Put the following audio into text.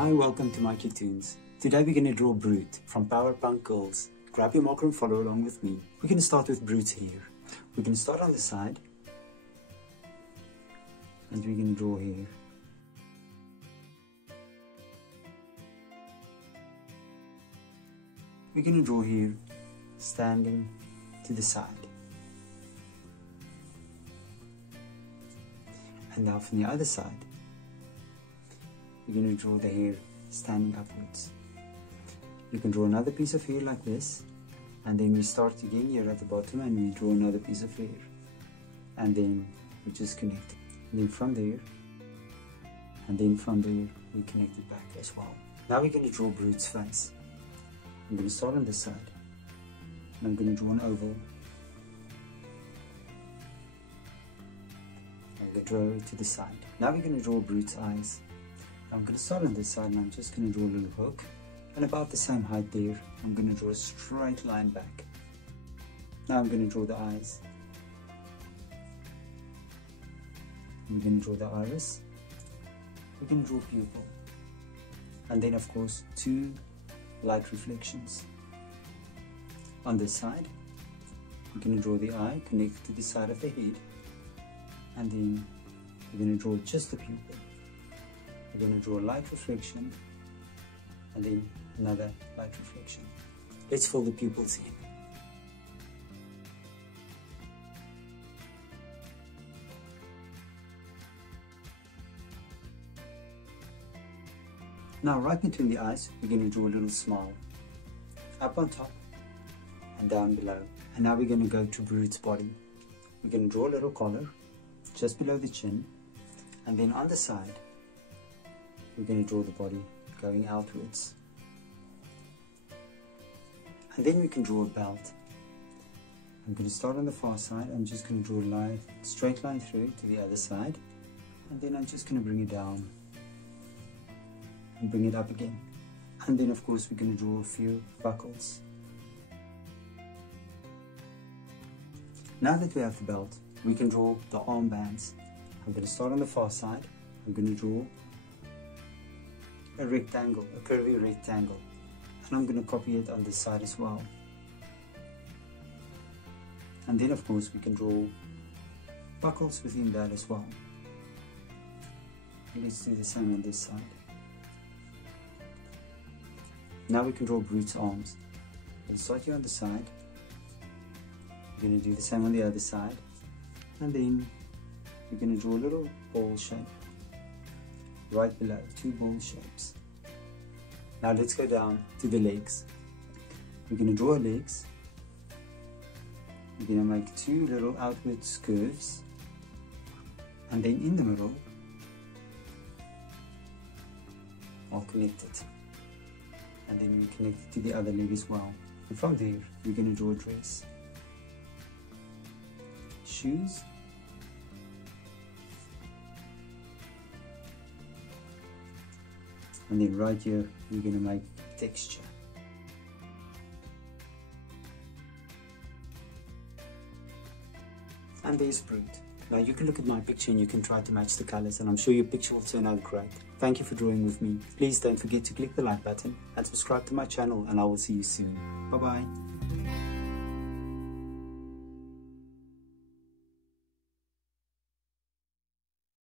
Hi, welcome to mycutetoons. Today we're going to draw Brut from Powerpunk Girls. Grab your marker and follow along with me. We're going to start with Brut here. We're going to start on the side. And we're going to draw here. We're going to draw here, standing to the side. And now from the other side, we're going to draw the hair standing upwards. You can draw another piece of hair like this, and then we start again here at the bottom and we draw another piece of hair. And then we just connect it. And then from there, and then from there, we connect it back as well. Now we're going to draw Brut's face. I'm going to start on this side, and I'm going to draw an oval. I'm going to draw it to the side. Now we're going to draw Brut's eyes. I'm going to start on this side and I'm just going to draw a little hook, and about the same height there, I'm going to draw a straight line back. Now I'm going to draw the eyes. We're going to draw the iris. We're going to draw pupil. And then of course, two light reflections. On this side, we're going to draw the eye connected to the side of the head. And then we're going to draw just the pupil. We're going to draw a light reflection, and then another light reflection. Let's fill the pupils in. Now right between the eyes, we're going to draw a little smile. Up on top and down below. And now we're going to go to Brut's body. We're going to draw a little collar just below the chin, and then on the side, we're going to draw the body going outwards. And then we can draw a belt. I'm going to start on the far side. I'm just going to draw a line, straight line through to the other side. And then I'm just going to bring it down and bring it up again. And then of course we're going to draw a few buckles. Now that we have the belt, we can draw the armbands. I'm going to start on the far side. I'm going to draw a rectangle, a curvy rectangle, and I'm going to copy it on this side as well. And then of course we can draw buckles within that as well. And let's do the same on this side. Now we can draw Brut's arms. We'll start here on the side. We're going to do the same on the other side, and then we're going to draw a little ball shape right below, two ball shapes. Now let's go down to the legs. We're going to draw legs. We're going to make two little outwards curves, and then in the middle, I'll connect it. And then we connect it to the other leg as well. And from there, we're going to draw a dress. Shoes. And then right here, we're going to make texture. And there's Brut. Now you can look at my picture and you can try to match the colors, and I'm sure your picture will turn out great. Thank you for drawing with me. Please don't forget to click the like button and subscribe to my channel, and I will see you soon. Bye bye.